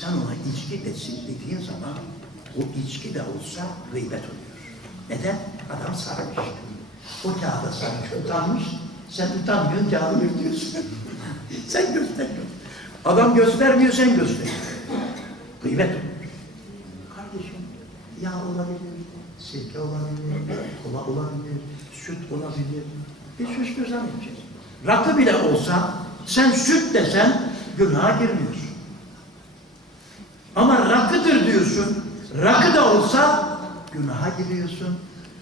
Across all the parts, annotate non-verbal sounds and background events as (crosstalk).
Sen ona içki desin dediğin zaman o içki de olsa gıybet oluyor. Neden? Adam sarmış. O kağıda sarmış, utanmış. Sen utanmıyorsun, kağıdı yırtıyorsun. (laughs) sen gösteriyorsun. Adam göstermiyor, sen gösteriyorsun. Gıybet oluyor. Kardeşim, yağ olabilir, sirke olabilir, kola olabilir, süt olabilir. Bir süs gözlem edeceğiz. Rakı bile olsa sen süt desen günaha girmiyorsun. Ama rakıdır diyorsun. Rakı da olsa günaha giriyorsun.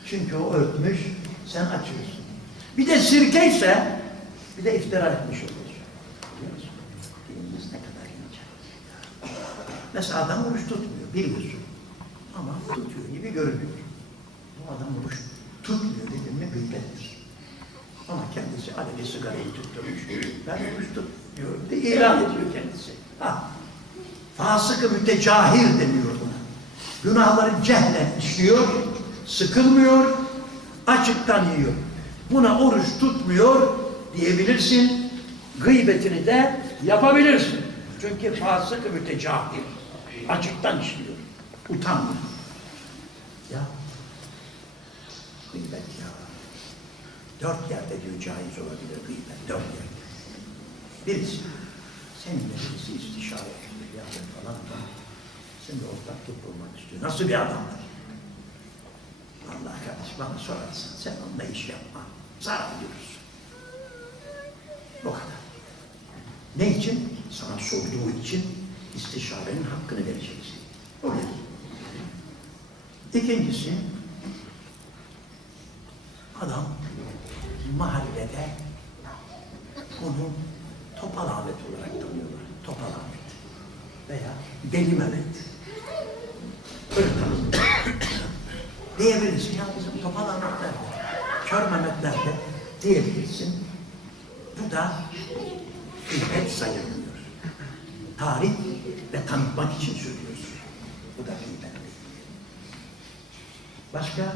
Çünkü o örtmüş, sen açıyorsun. Bir de sirke ise bir de iftira etmiş oluyorsun. Dinimiz ne kadar ince. Mesela adam oruç tutmuyor, biliyorsun. Ama tutuyor gibi görünüyor. Bu adam oruç tutmuyor dedim mi gıybettir. Ama kendisi aleli sigarayı tutturmuş. Ben oruç tutmuyorum diye ilan ediyor kendisi. Ha. Fasık-ı mütecahir deniyor buna. Günahları cehlen işliyor, sıkılmıyor, açıktan yiyor. Buna oruç tutmuyor diyebilirsin. Gıybetini de yapabilirsin. Çünkü fasık-ı mütecahir. Açıktan işliyor. Utanmıyor. Ya gıybet ya. Dört yerde diyor caiz olabilir gıybet. Dört yerde. Birisi, seninle birisi ediyor. Ya ben falan da de ortaklık bulmak istiyor. Nasıl bir adamdır? Allah kardeş bana sorarsın. Sen onunla iş yapma. Zarar görürsün. O kadar. Ne için? Sana sorduğu için istişarenin hakkını vereceksin. O bir. İkincisi, adam mahallede bunu Topal Ahmet olarak tanıyorlar. Topal Ahmet. Deli Mehmet. Diyebilirsin ya bizim Topal Ahmetler de, Kör Mehmetler de diyebilirsin. Bu da gıybet sayılmıyor. Tarih ve tanıtmak için söylüyorsun. Bu da gıybet. Başka?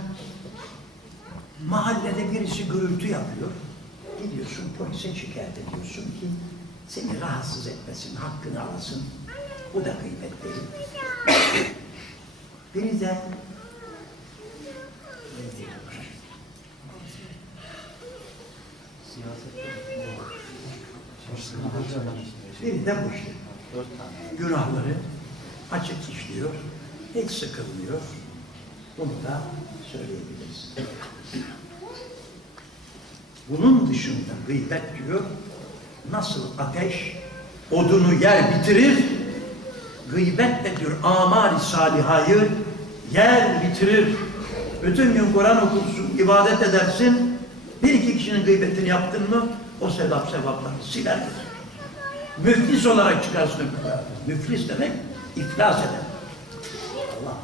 Mahallede birisi gürültü yapıyor. Gidiyorsun polise şikayet ediyorsun ki seni rahatsız etmesin, hakkını alasın. Bu da gıybet değil. Biri de biri de bu işte. Günahları açık işliyor, hiç sıkılmıyor. Bunu da söyleyebiliriz. Bunun dışında gıybet diyor, nasıl ateş odunu yer bitirir, gıybet de diyor amali salihayı yer bitirir. Bütün gün Kur'an okursun, ibadet edersin, bir iki kişinin gıybetini yaptın mı, o sevap sevaplarını siler. Müflis olarak çıkarsın. Müflis demek iflas eden. Allah